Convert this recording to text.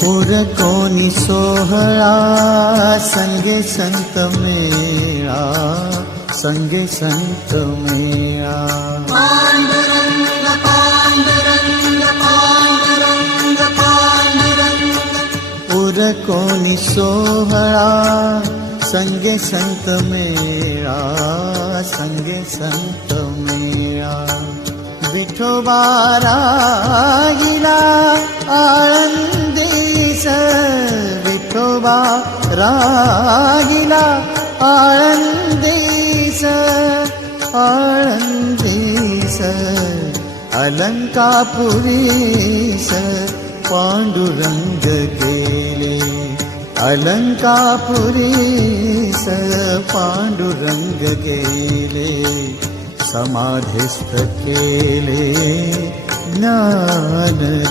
पुर कोणी सोहळा संगे संत मेळा संगे संत मेळा पुर कोणी सोहळा संगे संत मेळा संगे संत मेळा विठोबा राहिला विठोबा राहिला आळंदीस आळंदीस अलंकापुरीस पांडुरंग गेले अलंकापुरीस पांडुरंग गेले समाधिस्थ केले ज्ञानदेवा